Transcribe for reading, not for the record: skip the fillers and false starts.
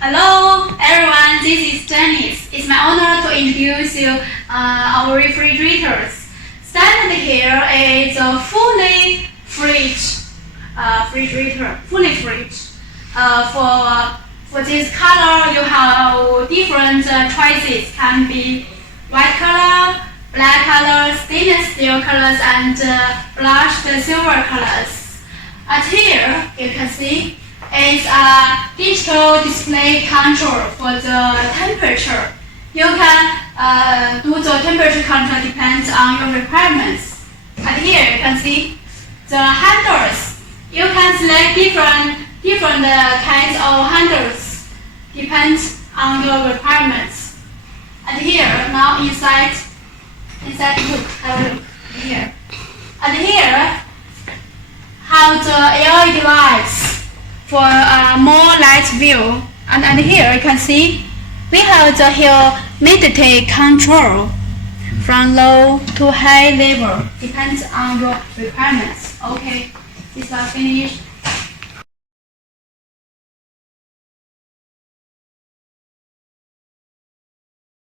Hello everyone, this is Janice. It's my honor to introduce you our refrigerators. Standing here is a fully refrigerator. For this color, you have different choices. Can be white color, black color, stainless steel colors, and brushed silver colors. And here you can see is a digital display control for the temperature. You can do the temperature control depends on your requirements. And here you can see the handles. You can select different kinds of handles depends on your requirements. And here now inside look, have a look here. And here have the LED lights for a more light view. And here you can see we have the humidity control from low to high level, depends on your requirements. Okay, this is finished.